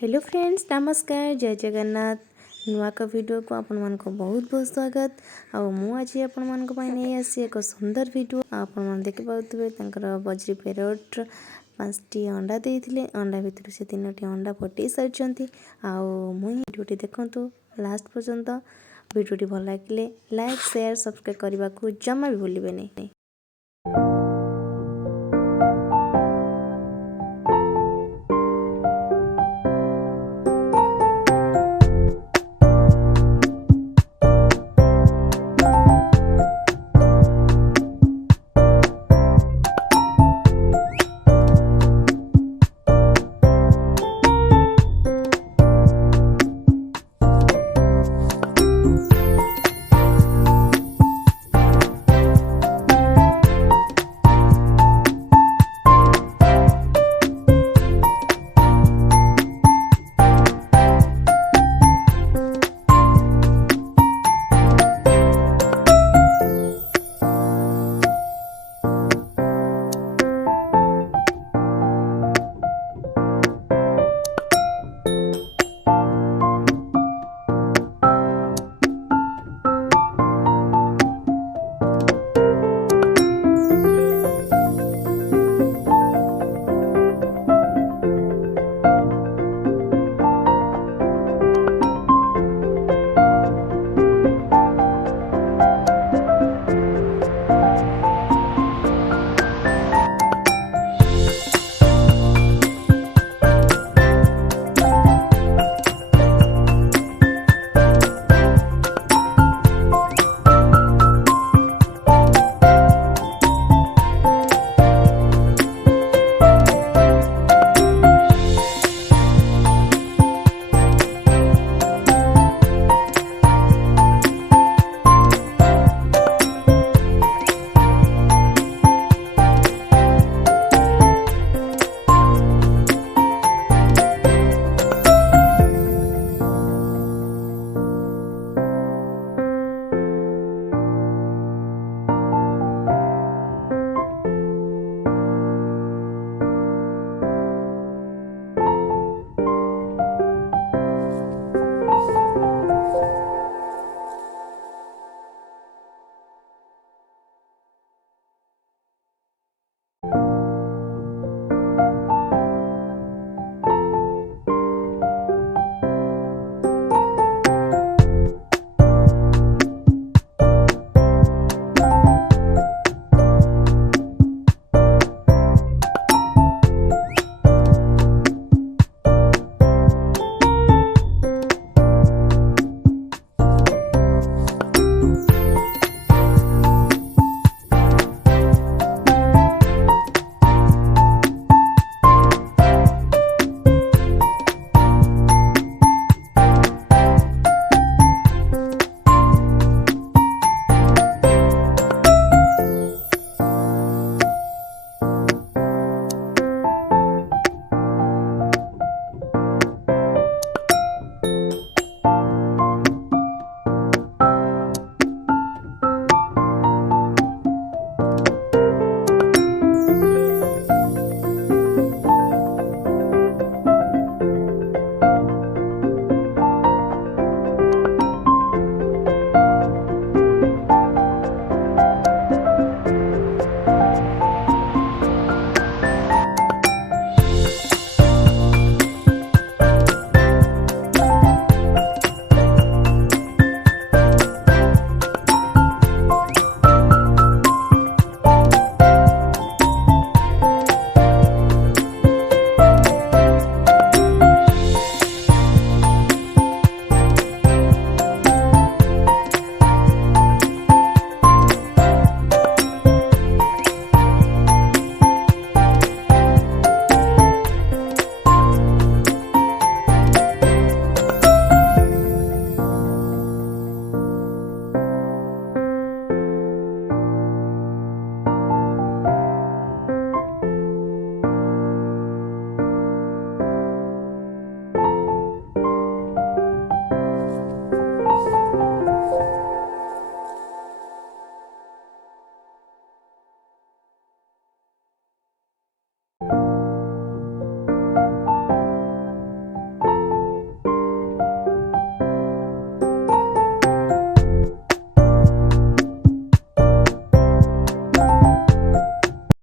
Hello friends, नमस्कार, जय जगन्नाथ। नुआ का वीडियो को आपण मन को बहुत बहुत स्वागत। मु आज आपण मन को नहीं आसी एक सुंदर वीडियो। आपण मन देखि पाउतबे तंकर बजरी पैरट 5टी अंडा देइथिले। अंडा भितर से 3टी अंडा फटै सारिछंती। मु वीडियोटी देखंतु लास्ट पर्यंत। वीडियोटी भल लागिले लाइक शेयर सब्सक्राइब करने को जमा भी भूलिबे नहीं।